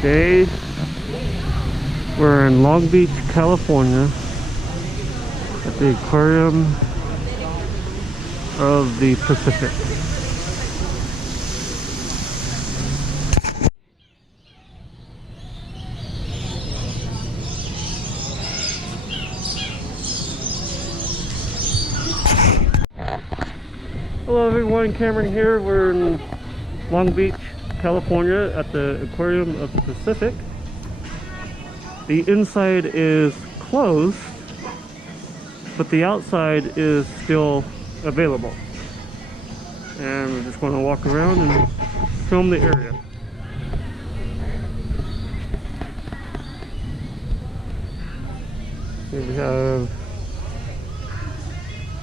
Today we're in Long Beach, California at the Aquarium of the Pacific. Hello everyone, Cameron here. We're in Long Beach, California at the Aquarium of the Pacific. The inside is closed, but the outside is still available. And we're just going to walk around and film the area. Here we have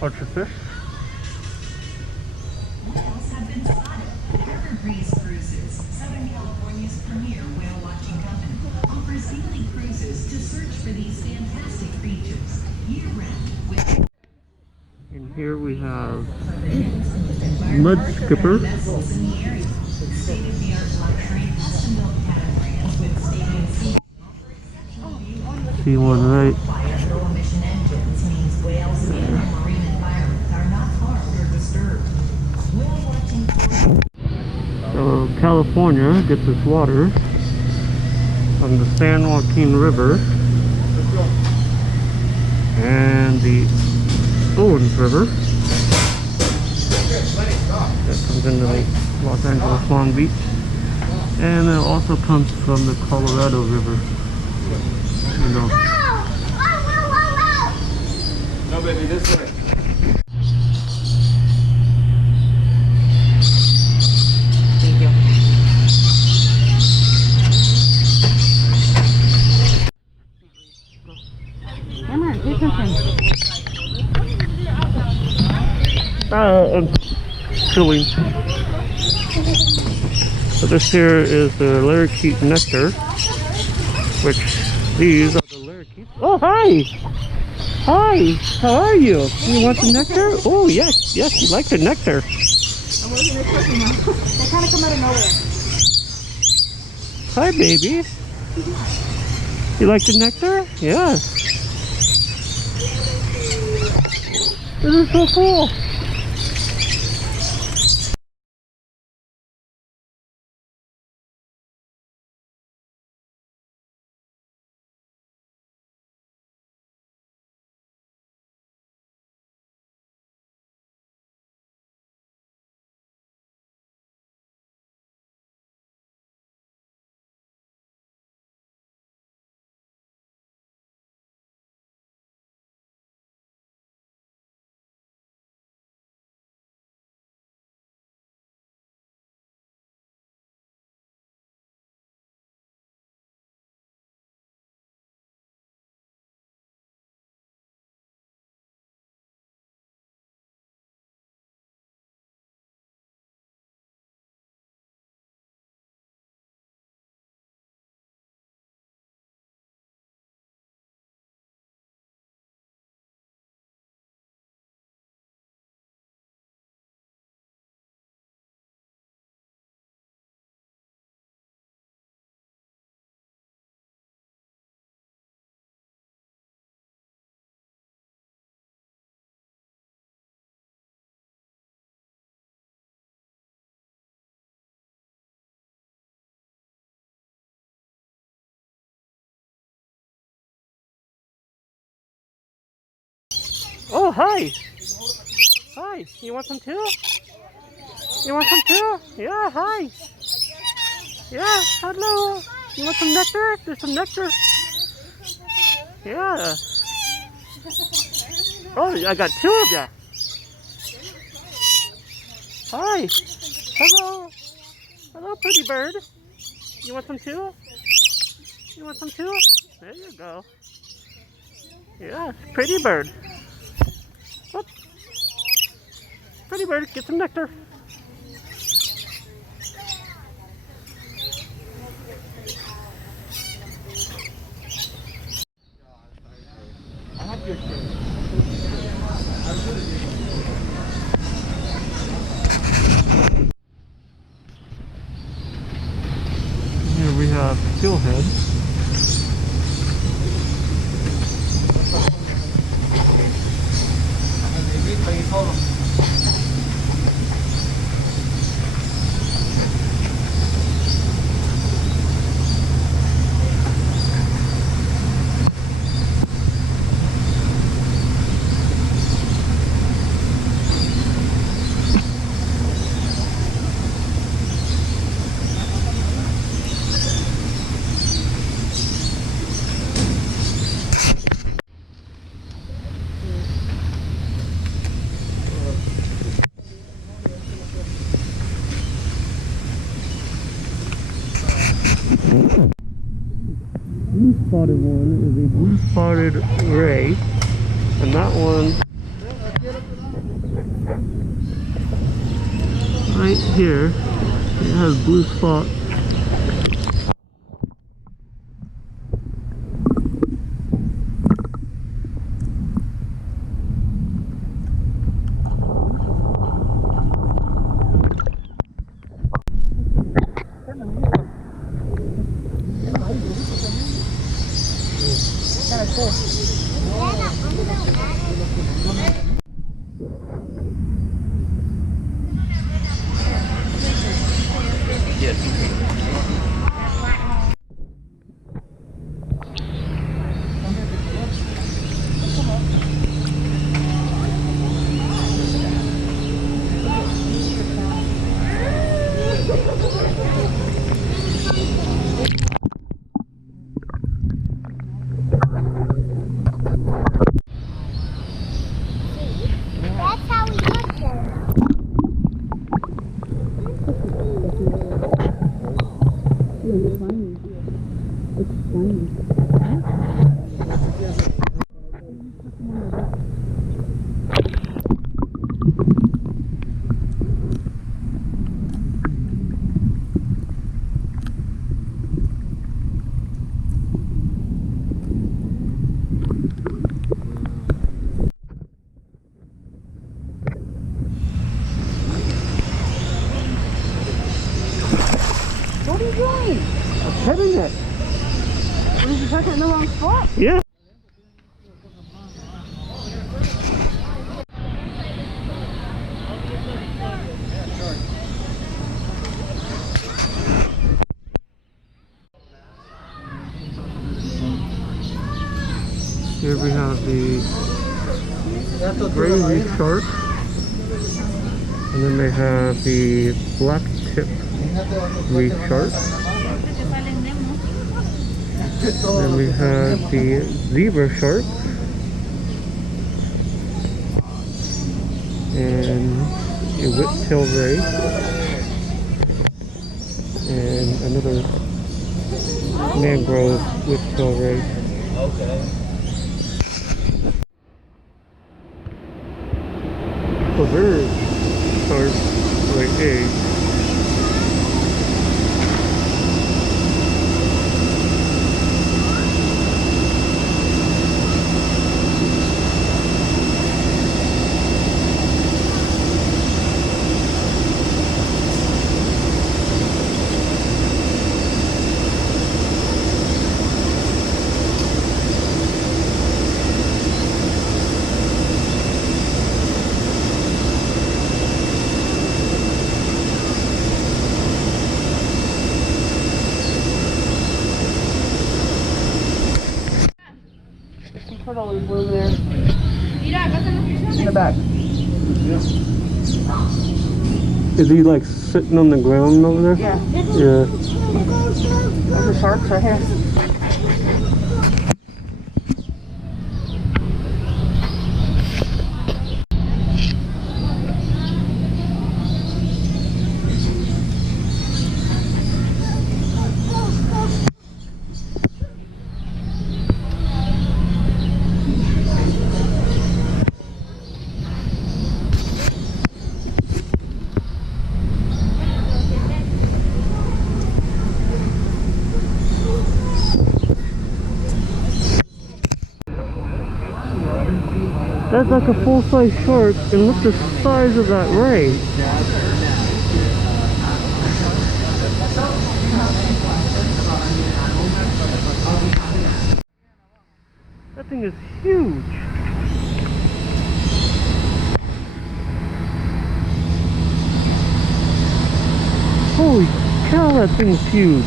archerfish. Spruce, Southern California's premier whale watching company, offers daily cruises to search for these fantastic creatures year-round. And here we have mud skipper. See one right. Low-emission engines means whales in the marine environment are not harmed or disturbed. Whale watching. So California gets its water from the San Joaquin River and the Owens River that comes into Los Angeles, Long Beach, and it also comes from the Colorado River. You know. No, baby, this way. I'm chilling. So this here is the lariat nectar, which these are the lariats. Oh, hi! Hi! How are you? You want the nectar? Oh, yes, yes, you like the nectar. I'm working this person now. They kind of come out of nowhere. Hi, baby. You like the nectar? Yeah. This is so cool. Oh, hi. Hi. You want some too? You want some too? Yeah, hi. Yeah, hello. You want some nectar? There's some nectar. Yeah. Oh, I got two of you. Hi. Hello. Hello, pretty bird. You want some too? You want some too? There you go. Yeah, pretty bird. Whoop. Pretty bird, get some nectar. Here we have steelhead. Blue spotted one is a blue spotted ray, and that one right here, it has blue spots. That's how we look there. It's slimy. It's slimy. What are you doing? I'm petting it. Did you touch it in the wrong spot? Yeah. Here we have the gray reef shark, and then they have the black tip reef shark. Then we have the zebra shark and a whiptail ray and another mangrove whiptail ray. Okay. So their sharks lay eggs. Turtle is over there. In the back. Is he like sitting on the ground over there? Yeah. Yeah. There's the sharks right here. That's like a full-size shark, and look the size of that ray. thing is huge. Holy cow, that thing's huge.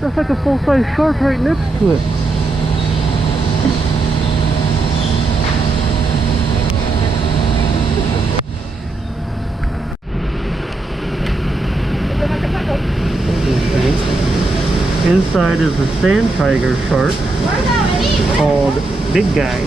That's like a full-size shark right next to it. Inside is a sand tiger shark called Big Guy.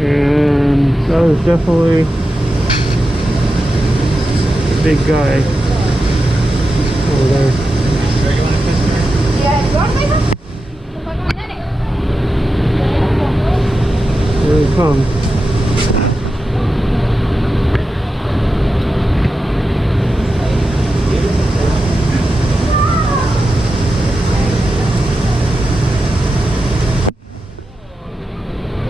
And that was definitely a big guy over there. Here he comes.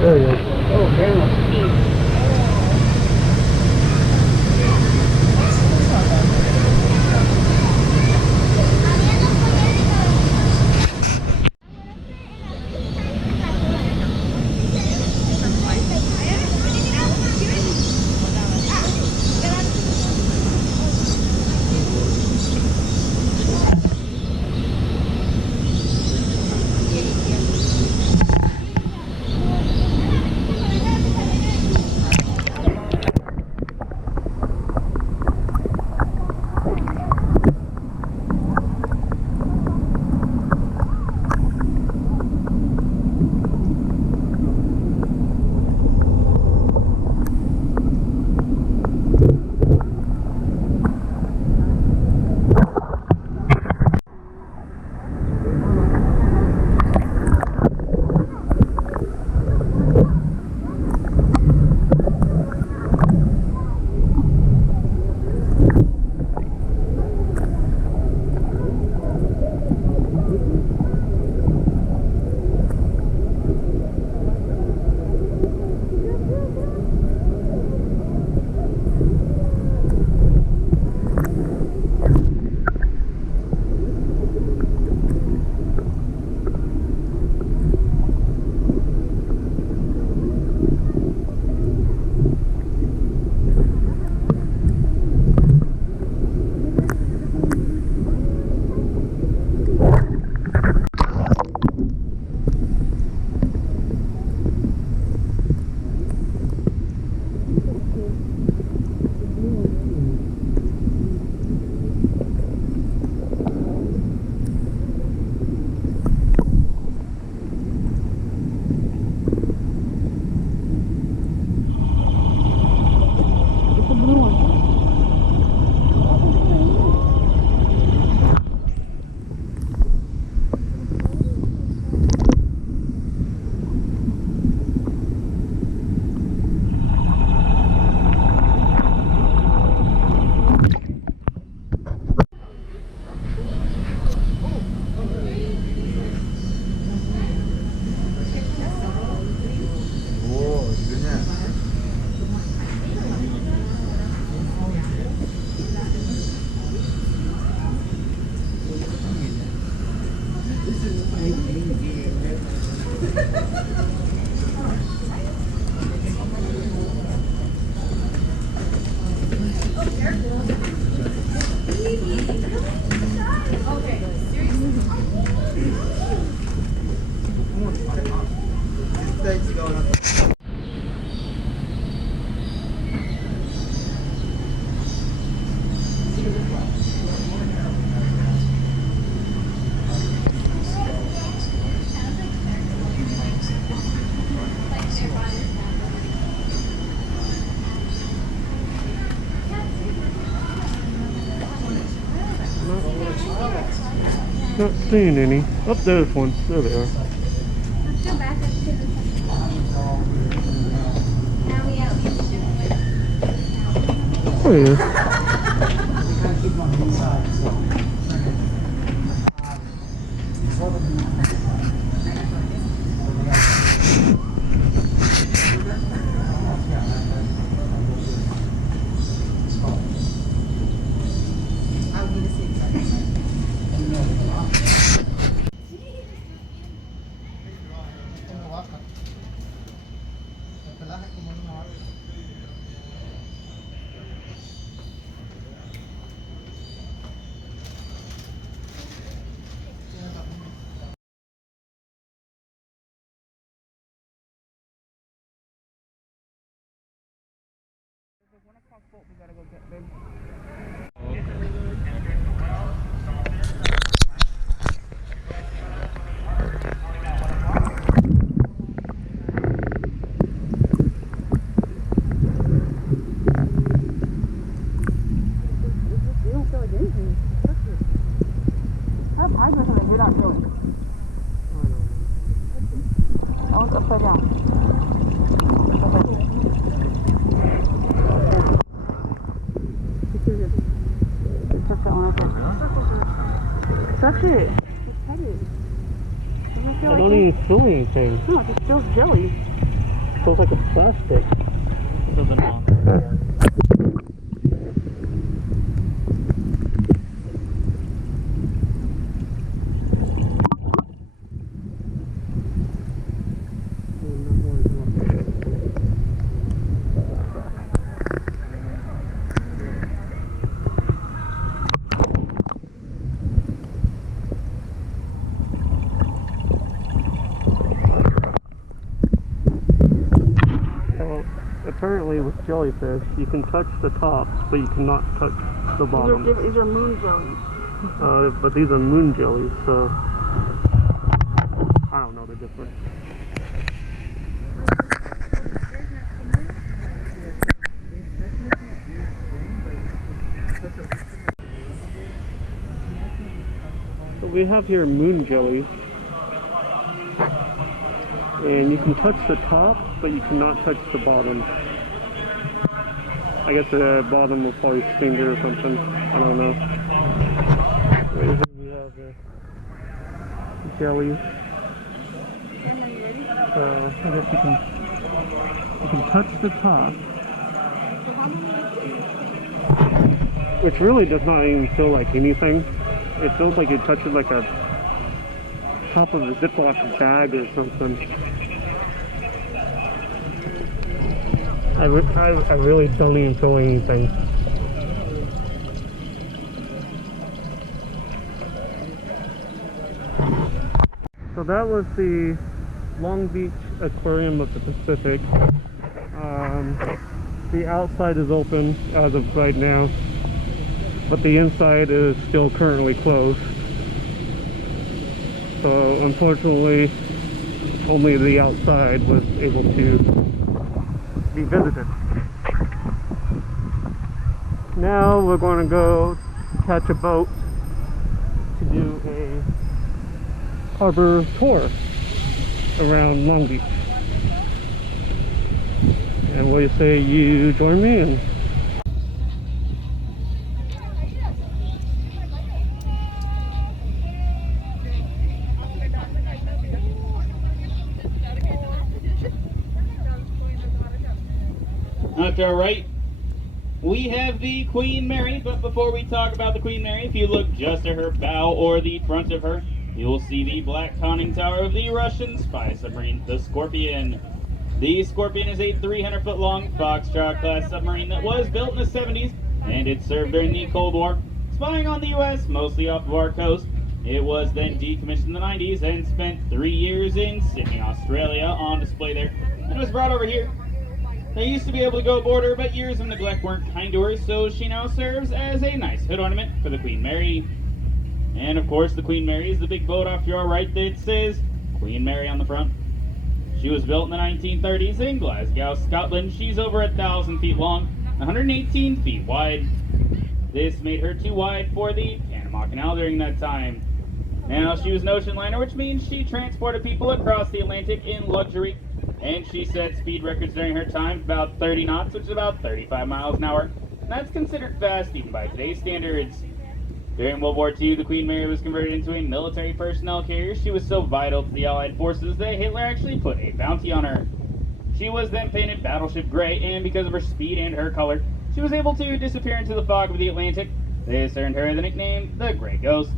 There he is. Oh, very much. Not seeing any. Oh, there's one. There they are. Let's go back up to the now we out. There he is. Keep on the inside, so. o'clock boat we gotta go get, babe. You don't feel like anything. How high does it? You're not doing. Oh, it's upside down. Touch it. Just touch it. Doesn't it feel I like don't even feel anything. No, it just feels jelly. It feels like a plastic. Apparently with jellyfish, you can touch the top, but you cannot touch the bottom. These are moon jellies. But these are moon jellies, so I don't know the difference. So we have here moon jellies, and you can touch the top, but you cannot touch the bottom. I guess the bottom will probably stinger or something. I don't know. Right here we have jellies. So I guess you can touch the top, which really does not even feel like anything. It feels like you're touching like a top of a Ziploc bag or something. I really don't even feel anything. So that was the Long Beach Aquarium of the Pacific. The outside is open as of right now, but the inside is still currently closed. So unfortunately, only the outside was able to be visited. Now we're going to go catch a boat to do a harbor tour around Long Beach. And what do you say you join me in? To our right, we have the Queen Mary, but before we talk about the Queen Mary, if you look just at her bow or the front of her, you'll see the black conning tower of the Russian spy submarine, the Scorpion. The Scorpion is a 300-foot-long Foxtrot-class submarine that was built in the 70s, and it served during the Cold War, spying on the U.S., mostly off of our coast. It was then decommissioned in the 90s and spent 3 years in Sydney, Australia, on display there, and was brought over here. They used to be able to go aboard her, but years of neglect weren't kind to her, so she now serves as a nice hood ornament for the Queen Mary. And of course, the Queen Mary is the big boat off to our right that says Queen Mary on the front. She was built in the 1930s in Glasgow, Scotland. She's over 1,000 feet long, 118 feet wide. This made her too wide for the Panama Canal during that time. Now, she was an ocean liner, which means she transported people across the Atlantic in luxury. And she set speed records during her time, about 30 knots, which is about 35 miles an hour. And that's considered fast even by today's standards. During World War II, the Queen Mary was converted into a military personnel carrier. She was so vital to the Allied forces that Hitler actually put a bounty on her. She was then painted Battleship Gray, and because of her speed and her color, she was able to disappear into the fog of the Atlantic. This earned her the nickname, the Grey Ghost.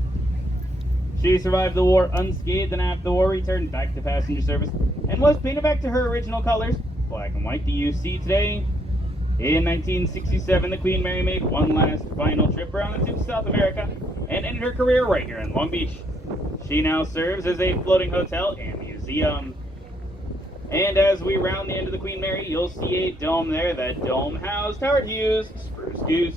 She survived the war unscathed, and after the war returned back to passenger service and was painted back to her original colors, black and white, that you see today. In 1967, the Queen Mary made one last final trip around the tip of South America and ended her career right here in Long Beach. She now serves as a floating hotel and museum. And as we round the end of the Queen Mary, you'll see a dome there. That dome housed Howard Hughes' Spruce Goose.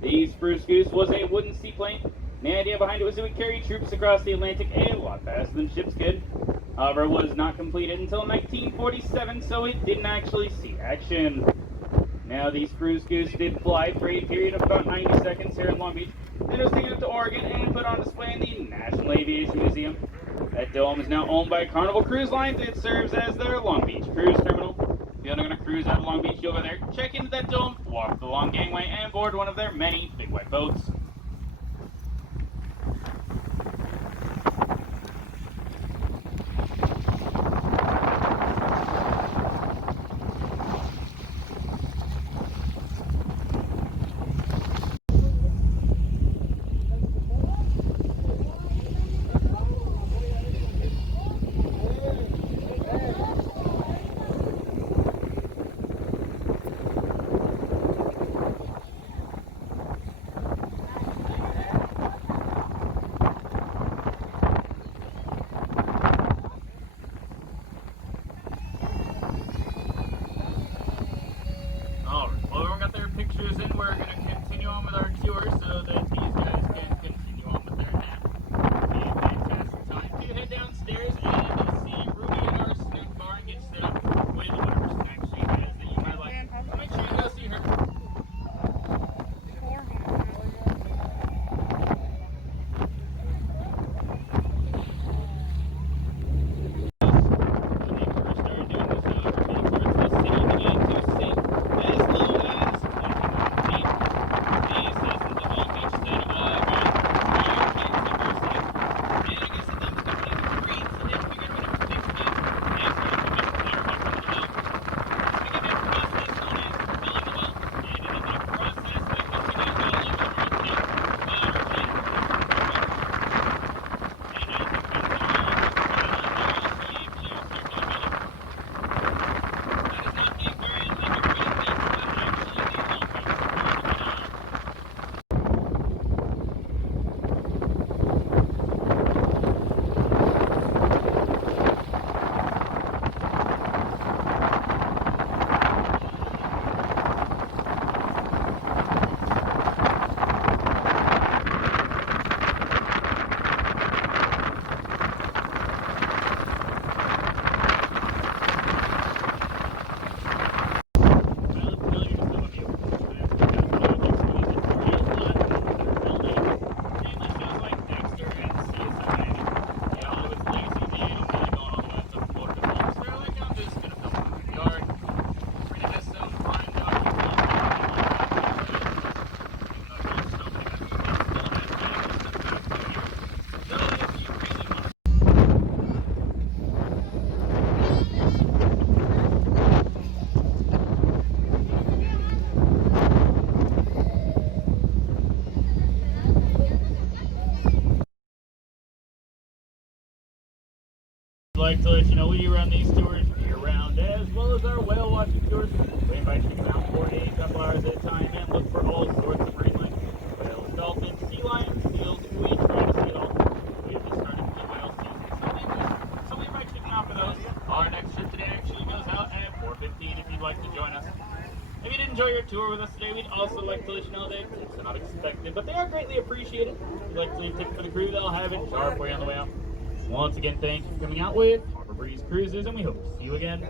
The Spruce Goose was a wooden seaplane. The idea behind it was it would carry troops across the Atlantic a lot faster than ships could. However, it was not completed until 1947, so it didn't actually see action. Now, the Spruce Goose did fly for a period of about 90 seconds here in Long Beach. Then it was taken up to Oregon and put on display in the National Aviation Museum. That dome is now owned by Carnival Cruise Lines. It serves as their Long Beach cruise terminal. If you're going to cruise out of Long Beach, you'll go there, check into that dome, walk the long gangway, and board one of their many big white boats. Pictures and we're going to continue on with our tour so that these guys can continue on with their nap. It'll be a fantastic time to head downstairs and see Rudy in our snack bar and get set up with whatever snack she has that you might like. So make sure you go see her. I'd like to let you know we run these tours year-round, as well as our whale watching tours. We invite you to come out for a couple hours at a time and look for all sorts of marine life: whales, dolphins, sea lions, seals. We try to see it all. We have just started the whale season, so we invite you to come out for those. Our next trip today actually goes out at 4:15 if you'd like to join us. If you did enjoy your tour with us today, we'd also like to let you know that tips are not expected, but they are greatly appreciated. If you'd like to leave a tip for the crew, they'll have it sharp for you on the way out. Once again, thanks for coming out with Harbor Breeze Cruises, and we hope to see you again.